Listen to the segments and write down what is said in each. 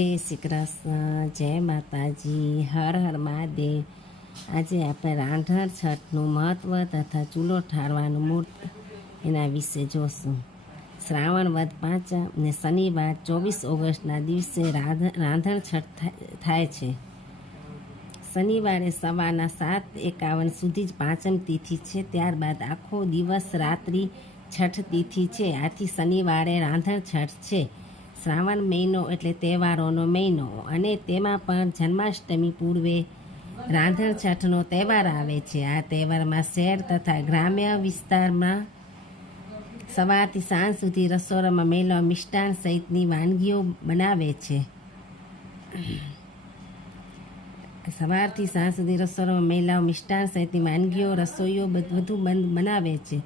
જય શ્રી કૃષ્ણ, જય માતાજી, હર હર મહાદેવ। આજે આપણે રાંધણ છઠનું મહત્ત્વ તથા ચૂલો ઠારવાનું મુહૂર્ત એના વિશે જોશું। શ્રાવણ વદ 5 અને શનિવાર 24 ઓગસ્ટના દિવસે રાંધણ છઠ થાય છે। શનિવારે સવારના 7:51 સુધી જ પાંચમ તિથિ છે, ત્યારબાદ આખો દિવસ રાત્રિ છઠ તિથિ છે। આથી શનિવારે રાંધણ છઠ છે। શ્રાવણ મહિનો એટલે તહેવારોનો મહિનો અને તેમાં પણ જન્માષ્ટમી પૂર્વે રાંધણ છઠનો તહેવાર આવે છે। આ તહેવારમાં શહેર તથા ગ્રામ્ય વિસ્તારમાં સવારથી સાંજ સુધી રસોડામાં મહિલાઓ મિષ્ટાન સહિતની વાનગીઓ બનાવે છે। સવારથી સાંજ સુધી રસોડામાં મહિલાઓ મિષ્ટાન સહિતની વાનગીઓ રસોઈઓ બધું બનાવે છે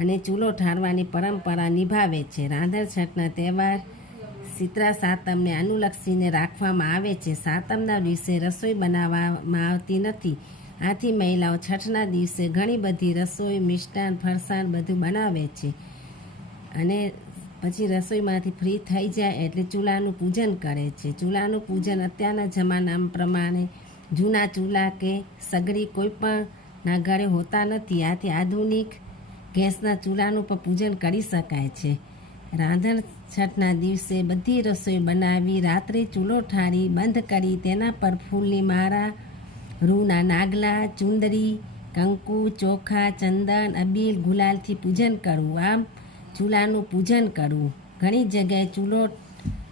અને ચૂલો ઠારવાની પરંપરા નિભાવે છે। રાંધણ છઠના તહેવાર શીતળા સાતમને અનુલક્ષીને રાખવામાં આવે છે। સાતમના દિવસે રસોઈ બનાવવામાં આવતી નથી, આથી મહિલાઓ છઠના દિવસે ઘણી બધી રસોઈ મિષ્ટાન ફરસાણ બધું બનાવે છે અને પછી રસોઈમાંથી ફ્રી થઈ જાય એટલે ચૂલાનું પૂજન કરે છે। ચૂલાનું પૂજન અત્યારના જમાના પ્રમાણે જૂના ચૂલા કે સગડી કોઈ પણ ઘરે હોતા નથી, આથી આધુનિક ગેસના ચૂલાનું પણ પૂજન કરી શકાય છે। રાંધણ છઠના દિવસે બધી રસોઈ બનાવી રાત્રે ચૂલો ઠારી બંધ કરી તેના પર ફૂલની માળા, રૂના નાગલા, ચુંદડી, કંકુ, ચોખા, ચંદન, અબીલ, ગુલાલથી પૂજન કરવું, આમ ચૂલાનું પૂજન કરવું। ઘણી જગ્યાએ ચૂલો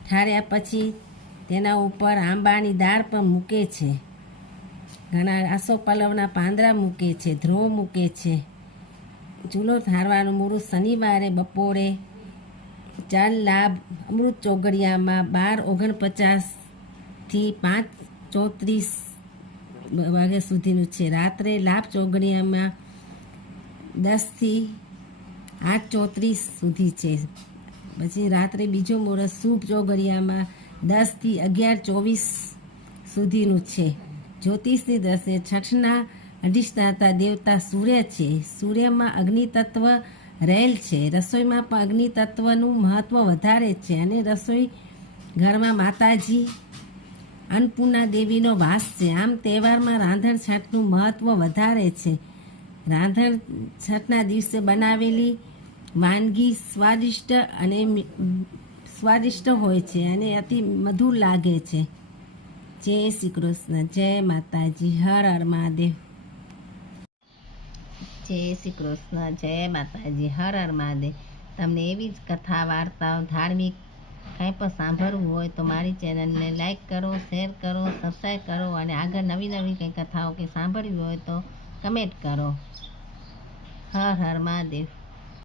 ઠાર્યા પછી તેના ઉપર આંબાની દાળ પણ મૂકે છે, ઘણા આસોપલવના પાંદડા મૂકે છે, ધ્રો મૂકે છે। ચૂલો ઠારવાનું મુહૂર્ત શનિવારે બપોરે 4 લાભ અમૃત ચોઘડિયામાં 12:49 થી 5:34 વાગ્યા સુધીનું છે। રાત્રે લાભ ચોઘડિયામાં 10 થી 8:34 સુધી છે। પછી રાત્રે બીજો મુહૂર્ત શુભ ચોઘડિયામાં 10 થી 11:24 સુધીનું છે। જ્યોતિષની દ્રષ્ટિએ છઠના અધિષ્ઠાતા દેવતા સૂર્ય છે। સૂર્યમાં અગ્નિ તત્વ રહેલ છે। રસોઈમાં પણ અગ્નિ તત્વનું મહત્ત્વ વધારે છે અને રસોઈ ઘરમાં માતાજી અન્નપૂર્ણા દેવીનો વાસ છે, આમ તહેવારમાં રાંધણ છઠનું મહત્ત્વ વધારે છે। રાંધણ છઠના દિવસે બનાવેલી વાનગી સ્વાદિષ્ટ હોય છે અને અતિ મધુર લાગે છે। જય શ્રી કૃષ્ણ, જય માતાજી, હર હર મહાદેવ। જય શ્રી કૃષ્ણ, જય માતાજી, હર હર મહાદેવ। તમને એવી જ કથા વાર્તાઓ ધાર્મિક કંઈ પણ સાંભળવું હોય તો મારી ચેનલને લાઈક કરો, શેર કરો, સબસ્ક્રાઈબ કરો અને આગળ નવી કંઈ કથાઓ કે સાંભળવી હોય તો કમેન્ટ કરો। હર હર મહાદેવ।